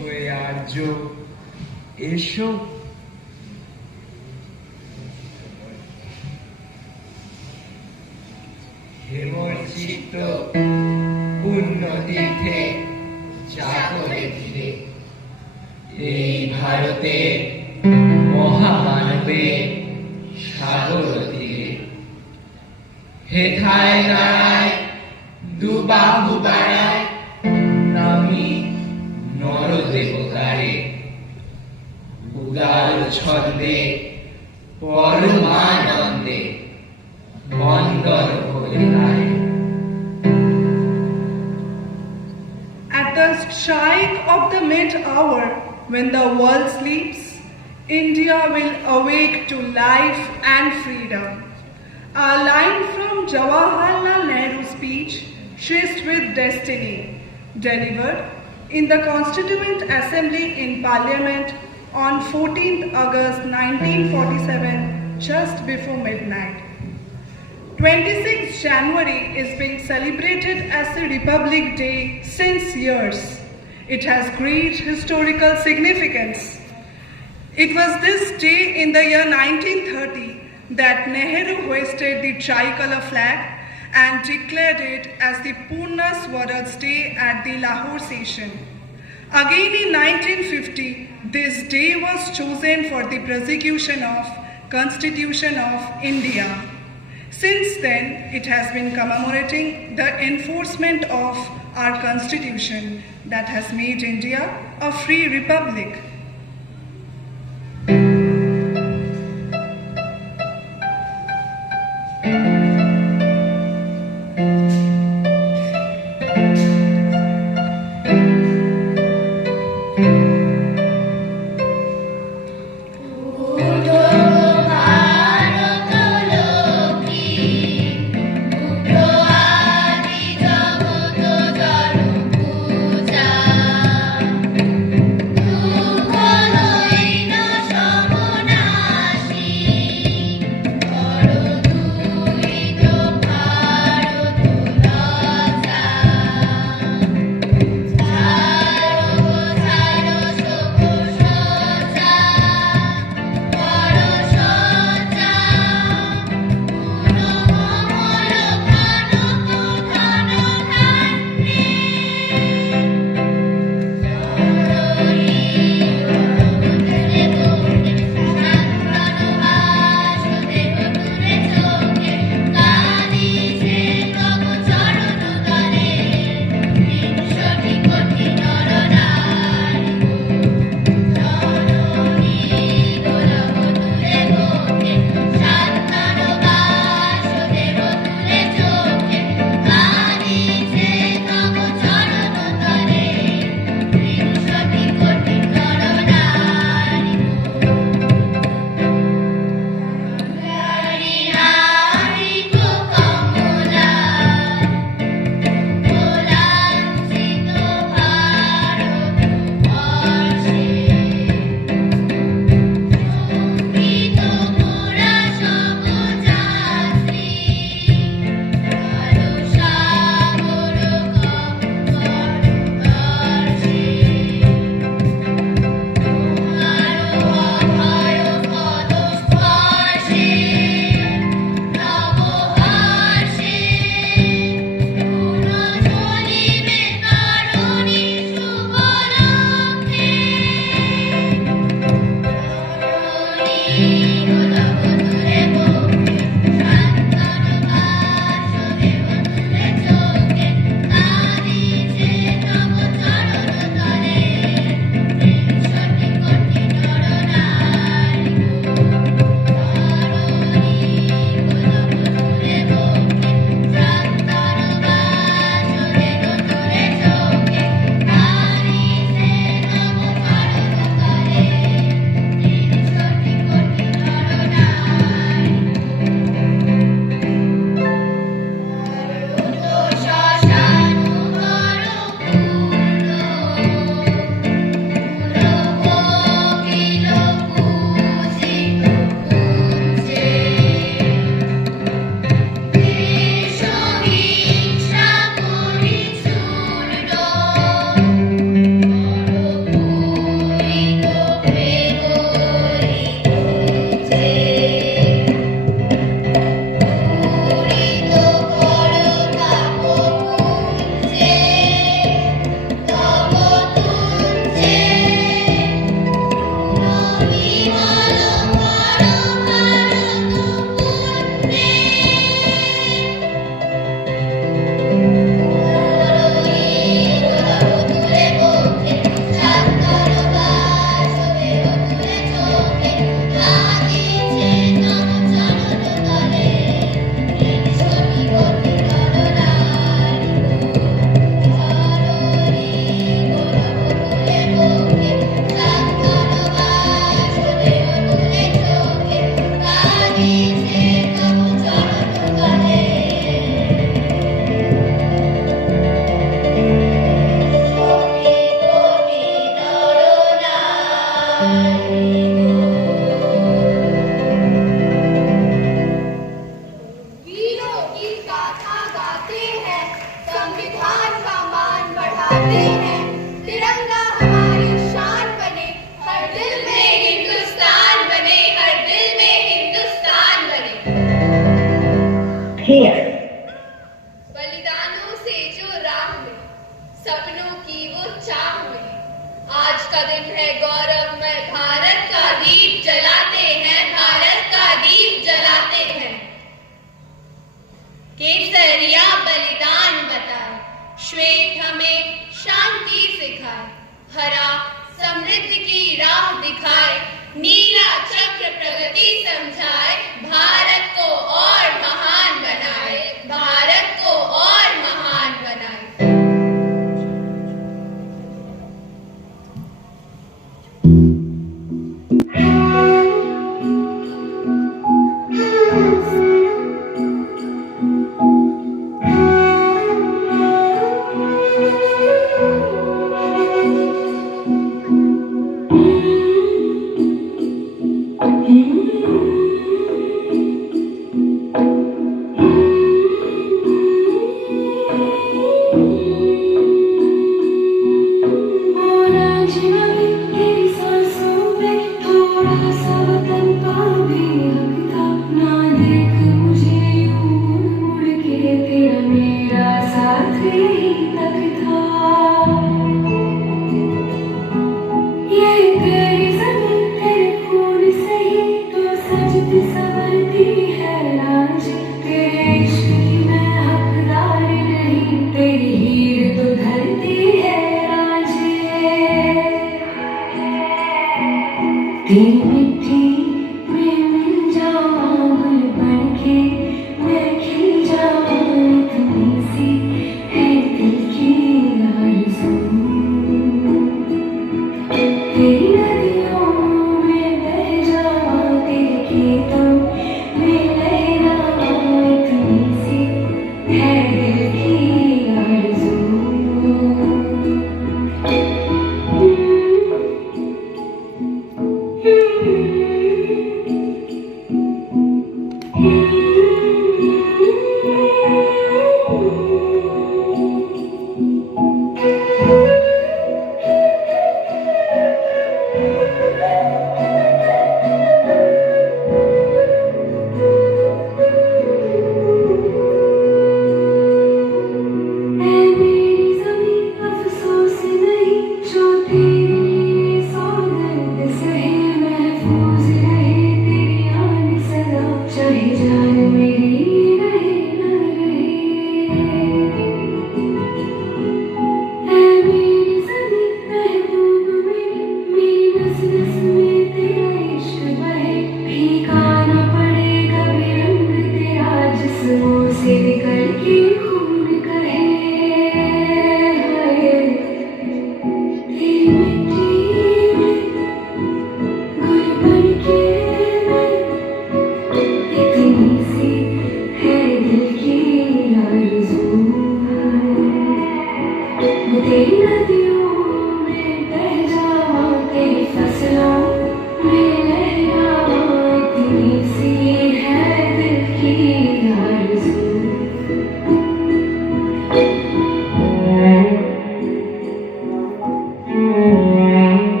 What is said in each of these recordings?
হয়ে আর্য এসো। হেমচিত্ত পূর্ণ তীর্থে জাগরে ধীরে, এই ভারতে মহামানবে সাগর তীরে, হেথায় দাঁড়ায় দুবাহু বাড়ায় নামি নর দেবতারে, উদার ছন্দে পরমানন্দে বন্দর হয়ে যায়। At the strike of the mid-hour, when the world sleeps, India will awake to life and freedom. A line from Jawaharlal Nehru's speech, Tryst with Destiny, delivered in the Constituent Assembly in Parliament on 14th August 1947, just before midnight. 26th January is being celebrated as the Republic Day since years. It has great historical significance. It was this day in the year 1930 that Nehru hoisted the tricolour flag and declared it as the Purna Swaraj Day at the Lahore session. Again in 1950, this day was chosen for the prosecution of Constitution of India. Since then, it has been commemorating the enforcement of our Constitution that has made India a free republic. Thank you. गाते हैं, तिरंगा हमारी शान बने, हर दिल में हिंदुस्तान बने, हर दिल में हिंदुस्तान बने। Here. बलिदानों से जो राह में, सपनों की वो चाह में, आज का दिन है गौरवमय, भारत का दीप जलाते हैं, भारत का दीप जलाते हैं। केसरिया बलिदान बताए, श्वेत हमें शांति सिखाए, हरा समृद्धि की राह दिखाए, नीला चक्र प्रगति समझाए, भारत को और महान बनाए, भारत को और महान बनाए।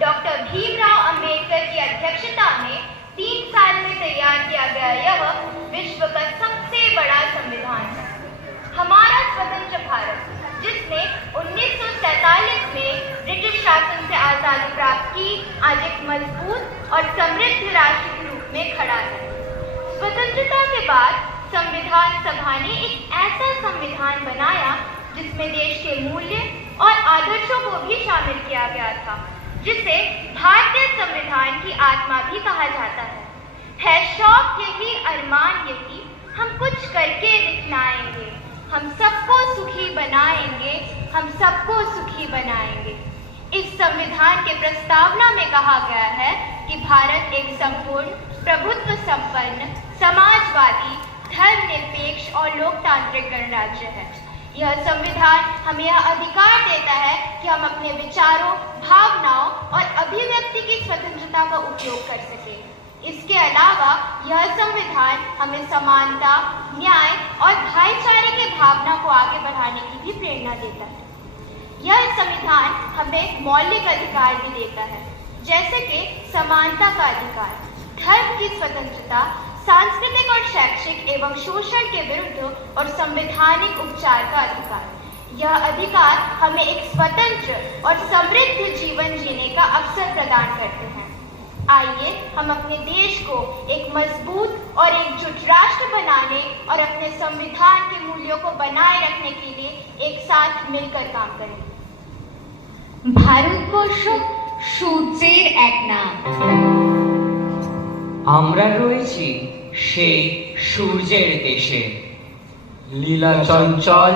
डॉक्टर भीमराव अंबेडकर की अध्यक्षता में 3 साल में तैयार किया गया यह विश्व का सबसे बड़ा संविधान है। हमारा स्वतंत्र भारत, जिसने 1947 में ब्रिटिश शासन से आजादी प्राप्त की, आज एक मजबूत और समृद्ध राष्ट्र के रूप में खड़ा है। स्वतंत्रता के बाद संविधान सभा ने एक ऐसा संविधान बनाया जिसमें देश के मूल्य और आदर्शों को भी शामिल किया गया था, जिसे भारतीय संविधान की आत्मा भी कहा जाता है शौक यही, अरमान यही, हम कुछ करके दिखलाएंगे। हम सबको सुखी बनाएंगे, हम सबको सुखी बनाएंगे। इस संविधान के प्रस्तावना में कहा गया है कि भारत एक संपूर्ण, प्रभुत्व संपन्न, समाजवादी, धर्मनिरपेक्ष और लोकतांत्रिक गणराज्य है। यह संविधान हमें यह अधिकार देता है कि हम अपने विचारों, भावनाओं और अभिव्यक्ति की स्वतंत्रता का उपयोग कर सकें। इसके अलावा यह संविधान हमें समानता, न्याय और भाईचारे की भावना को आगे बढ़ाने की भी प्रेरणा देता है। यह संविधान हमें मौलिक अधिकार भी देता है, जैसे कि समानता का अधिकार, धर्म की स्वतंत्रता, सांस्कृतिक और शैक्षिक एवं शोषण के विरुद्ध और संवैधानिक उपचार का अधिकार। यह अधिकार हमें एक स्वतंत्र और समृद्ध जीवन जीने का अवसर प्रदान करते हैं। आइए हम अपने देश को एक मजबूत और एकजुट राष्ट्र बनाने और अपने संविधान के मूल्यों को बनाए रखने के लिए एक साथ मिलकर काम करें। ভারতবর্ষ সূর্যের এক নাম। আমরা রয়েছি সেই সূর্যের দেশে, লীলা চঞ্চল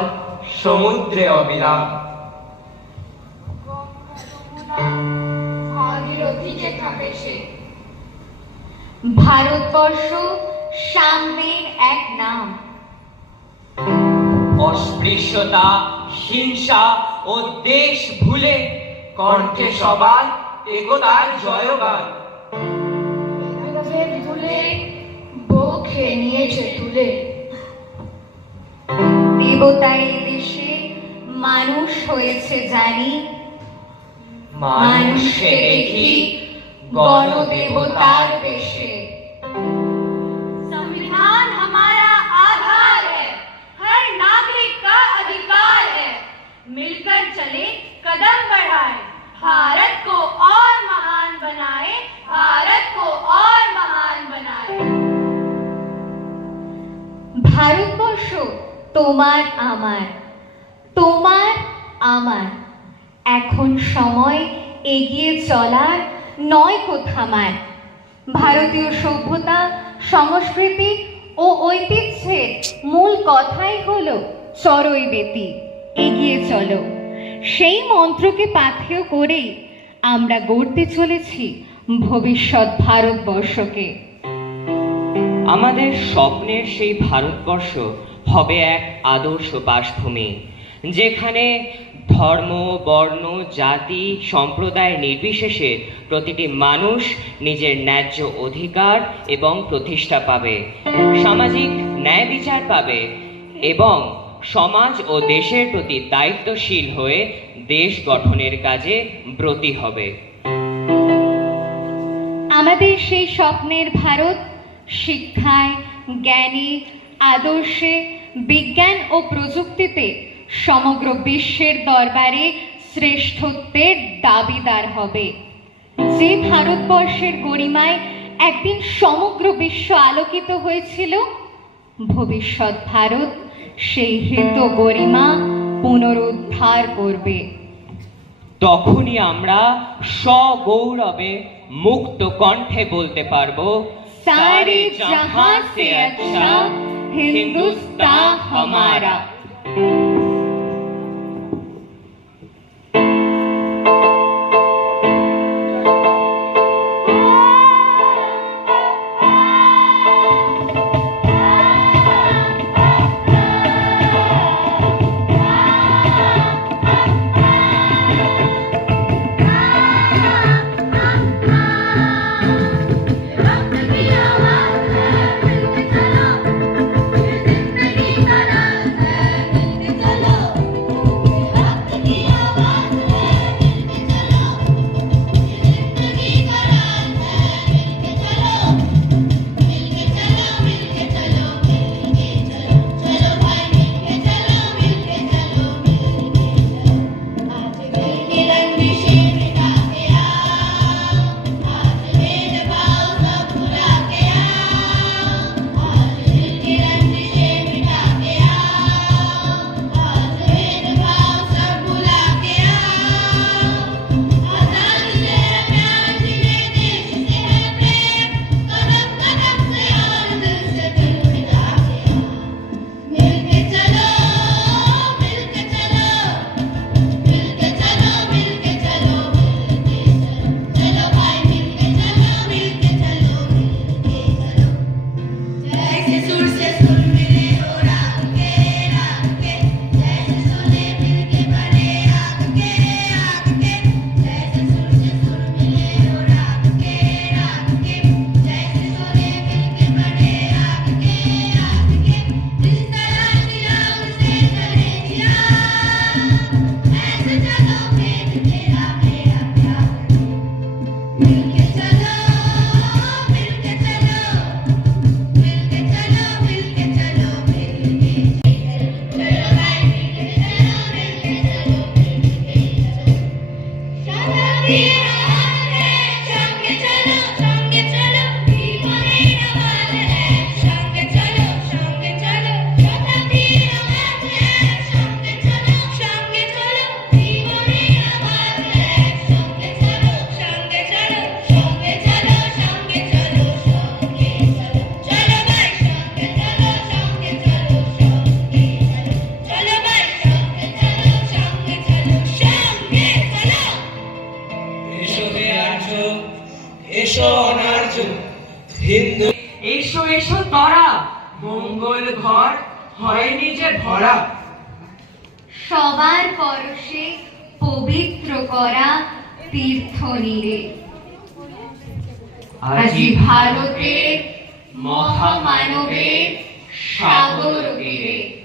সমুদ্রে অবিরাম। ভারতবর্ষ সাম্যের এক নাম। অস্পৃশ্যতা, হিংসা ও দেশ ভুলে কণ্ঠে সবার একতার জয়গান। দেবতায় দেশে মানুষ হয়েছে জানি, মানুষকে দেখি गणदेवतार देशे। संविधान हमारा आधार है, हर नागरिक का अधिकार है। मिलकर चले, कदम बढ़ाए, भारत को और महान बनाए, भारत को और महान बनाए। ভারতবর্ষ তোমার আমার, তোমার আমার। এখন সময় এগিয়ে চলার, নয় থামার। ভারতীয় সভ্যতা, সংস্কৃতি ও ঐতিহ্যের মূল কথাই হলো চরৈবেতি, এগিয়ে চলো। সেই মন্ত্রকে পাথেয় করেই আমরা গড়তে চলেছি ভবিষ্যৎ ভারতবর্ষকে। আমাদের স্বপ্নের সেই ভারতবর্ষ হবে এক আদর্শ বাসভূমি, যেখানে ধর্ম, বর্ণ, জাতি, সম্প্রদায় নির্বিশেষে প্রতিটি মানুষ নিজের ন্যায্য অধিকার এবং প্রতিষ্ঠা পাবে, সামাজিক ন্যায় বিচার পাবে এবং সমাজ ও দেশের প্রতি দায়িত্বশীল হয়ে দেশ গঠনের কাজে ব্রতী হবে। আমাদের সেই স্বপ্নের ভারত শিক্ষায়, জ্ঞানে, আদর্শে, বিজ্ঞান ও প্রযুক্তিতে সমগ্র বিশ্বের দরবারে শ্রেষ্ঠত্বের দাবিদার হবে। যে ভারতবর্ষের গরিমায় একদিন সমগ্র বিশ্ব আলোকিত হয়েছিল, ভবিষ্যৎ ভারত সেই হৃত গরিমা পুনরুদ্ধার করবে। তখনই আমরা সগৌরবে মুক্ত কণ্ঠে বলতে পারবো, सारे जहां से अच्छा हिंदुस्तान हमारा। এসো এসো তরা, মঙ্গল ঘর হয়নি যে ভরা। সবার পরশে পবিত্র করা তীর্থ নীরে আজি ভারতের মহামানবের সাগর তীরে।